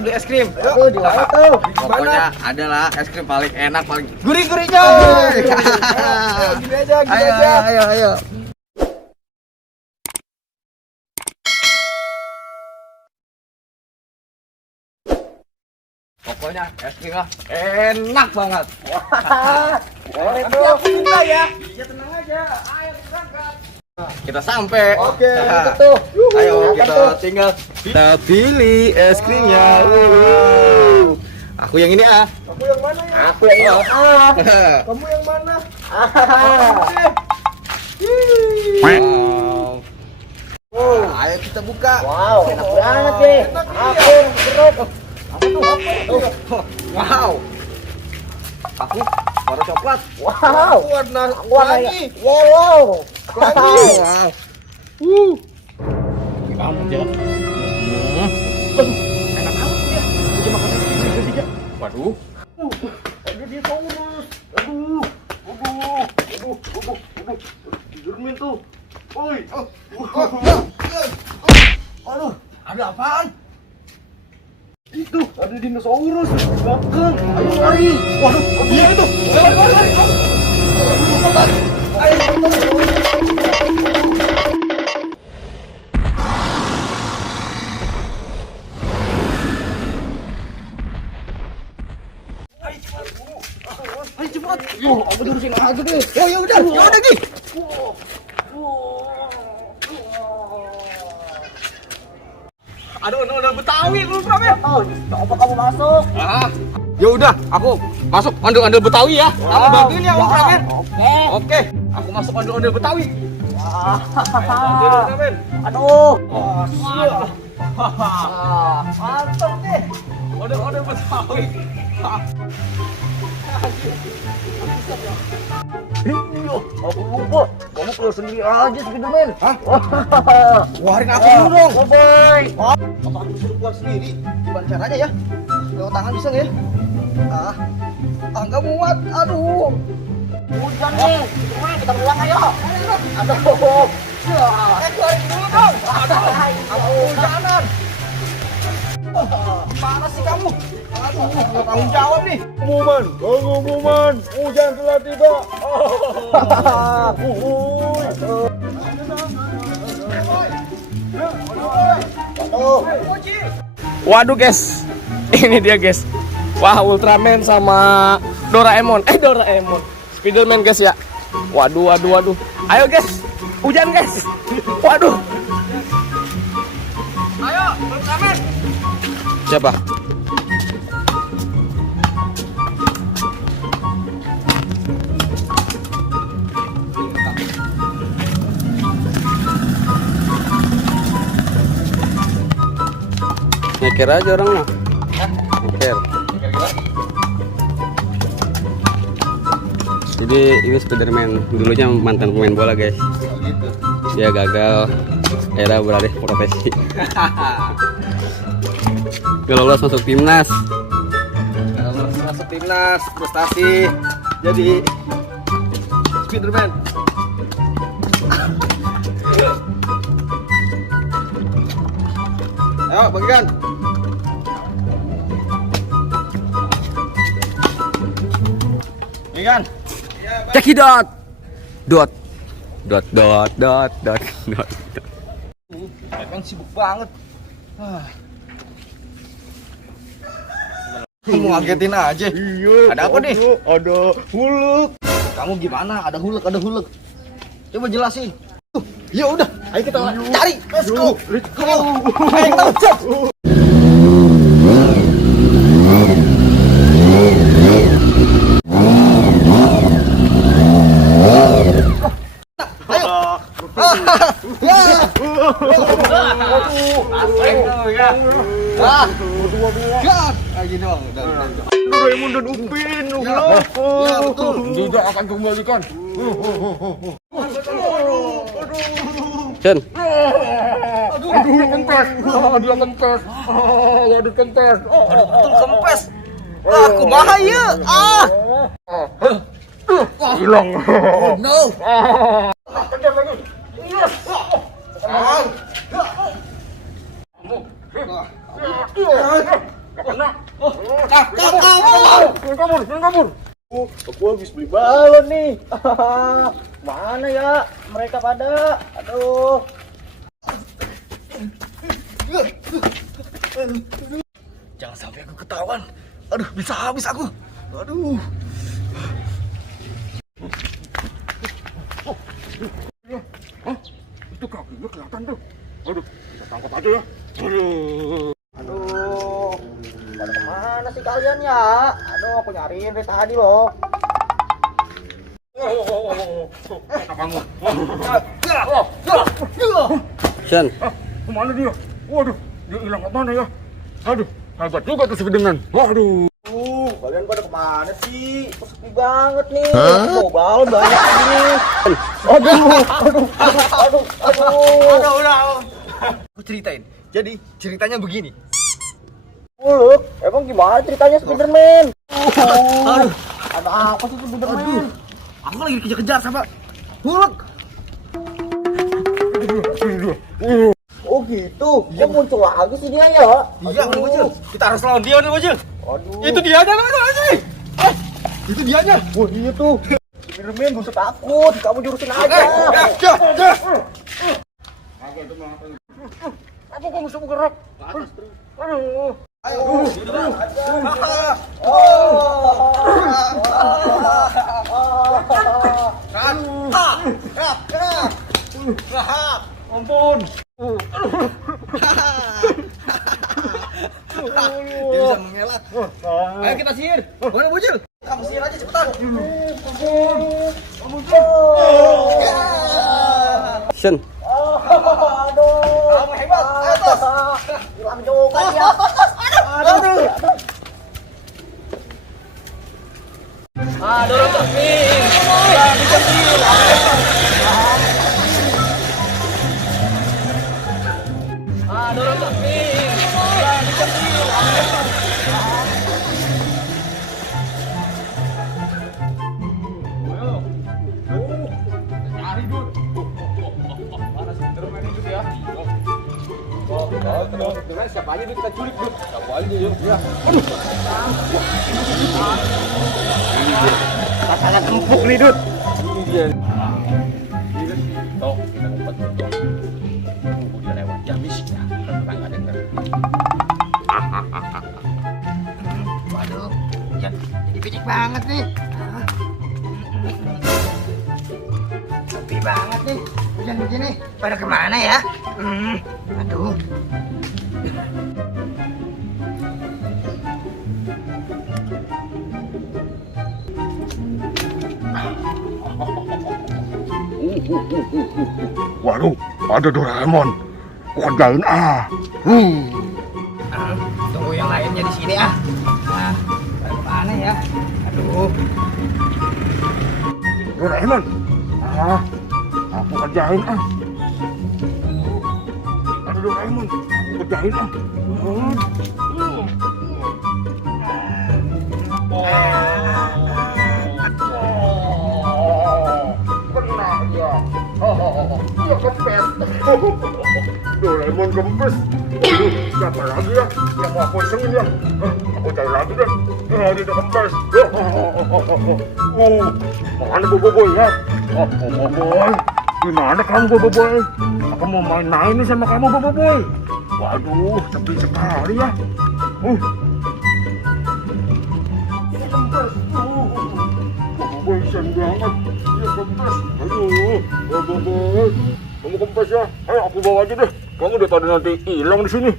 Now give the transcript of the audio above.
Beli es krim. Aduh, di mana tuh? Pokoknya adalah es krim paling enak, paling Gurih-gurihnya. Ayo, gini aja, gini aja. Ayo. Pokoknya es krim lah enak banget. Boleh tuh. Aku minta ya. Iya, tenang aja. Ayo berangkat. Kita sampai. Oke, itu tuh. Ayo kita tinggal kita pilih es krimnya. Aku yang ini ah. Aku yang mana ya? Aku yang ini. Kamu yang mana? Wow. Ayo kita buka. Wow, enak banget deh. Aku jeruk. Apa tuh? Wow. Aku warna coklat. Wow. Warna Warnanya yellow. Wow. Kamu jalan. Enak banget dia. Coba makan tiga. Waduh. Ada dia saurus. Aduh. Jermin tuh. Woi. Aduh, ada apaan? Itu ada dinosaurus belakang. Ayo lari. Waduh, iya itu. Lari. Ayo cepat. Aku terusin aja deh. Oh ya udah Gi. Aduh, udah Betawi lu Ultraman. Coba kamu masuk. Ya udah, aku masuk ondel-ondel Betawi ya. Kamu bantuin ya Ultraman. Oke, aku masuk ondel-ondel Betawi. Ondel Ultraman. Aduh. Mantap deh. Ondel-ondel Betawi. Aku lupa. Kamu keluar sendiri aja Spiderman. Hah? Keluarin aku dulu dong. Bye. Apa aku suruh keluar sendiri? Gimana caranya ya? Lewat tangan bisa nggak ya? Nggak muat. Aduh. Hujan nih. Kita pulang ayo. Aduh. Keluarin dulu dong. Aku hujanan. Gimana sih kamu? Aduh, nggak tanggung jawab nih. Pengumuman, hujan telah tiba. Waduh guys, ini dia guys. Wah, Ultraman sama Doraemon. Spiderman guys ya. Waduh. Ayo guys, hujan guys. Waduh. Ayo, Ultraman. Siapa? Nyeker aja orangnya. Nyeker. Jadi ini Spiderman, dulunya mantan pemain bola guys. Dia gagal, akhirnya beralih profesi. Gak lolos masuk timnas. Masuk timnas, prestasi. Jadi Spiderman. Ayo, bagikan. Bagikan. Cekidot. Dot. Emang sibuk banget. Kamu ngagetin aja. Iya. Ada apa nih? Ada huluk. Kamu gimana? Ada hulek. Coba jelasin. Ya udah, ayo kita cari. Let's go. Ayo kita cari. Doraemon dan Upin. Ya betul. Tidak akan kembalikan. Cen. Aduh, kempes. Dia kempes. Waduh, kempes. Betul kempes. Aku bahaya. Hilang. Oh no. Kejar lagi. Kabur. Aku habis beli balon nih. Mana ya mereka pada? Aduh. Jangan sampai aku ketahuan. Aduh, bisa habis aku. Aduh. Itu kakinya kelihatan tuh. Aduh, kita tangkap aja ya. Aduh. Pada kemana sih kalian ya? Aduh, aku nyariin dari tadi loh. Shen, Kemana dia? Waduh, dia hilang kemana ya? Aduh, hebat juga tuh segedengan. Waduh. Kalian pada kemana sih? Sepi banget nih. Oh, balon banyak ini. Aduh. Udah. Aku ceritain. Jadi, ceritanya begini. Emang gimana ceritanya Spiderman? Aduh, ada apa sih Spiderman? Aku lagi dikejar-kejar sama Hulk. Oh gitu, kok muncul lagi sih dia ya? Iya, Bocil. Kita harus lawan dia nih, Bocil. Aduh. Itu dianya namanya sih. Itu dianya. Wah, iya tuh. Spiderman, gak usah takut. Kamu jurusin aja. Aku kok bisa bergerak? Aduh. Ayo. Ampun. Dia bisa mengelak. Ayo kita sihir. Mana Bocil? Kamu sihir aja cepetan. Ampun. Shen. Aduh. Kamu hebat. Ayo tos. Hilang juga dia. Aduh. Dorong terping. Dorong terping. Cari dulu. Mana Spiderman itu ya? Dengan siapa aja kita culik dulu. Siapa aja yuk. Ya. Aduh. Rasanya empuk nih, Dut. Ini dia. Toh, kita ngumpet. Tunggu dia lewat jam isi ya. Kita nggak dengar. Waduh, jadi picik banget nih. Sepi banget nih. Hujan begini. Pada kemana ya? Aduh. Waduh, ada Doraemon. Aku kerjain Tunggu yang lainnya di sini ah. Nah, pada kemana ya? Aduh. Doraemon. Aku kerjain Ada Doraemon. Aku kerjain Kena dia. Dia kempes. Doraemon kempes. Siapa lagi ya yang mau aku isengin ya? Aku cari lagi deh. Dia udah kempes. Mana Boboiboy ya? Boboiboy. Gimana kamu Boboiboy? Aku mau main-main nih sama kamu Boboiboy. Waduh, sepi sekali ya. Kempes. Boboiboy sen banget. Dia kempes. Aduh, Boboiboy. Kamu kempes ya? Ayo aku bawa aja deh. Kamu udah pada nanti hilang di sini.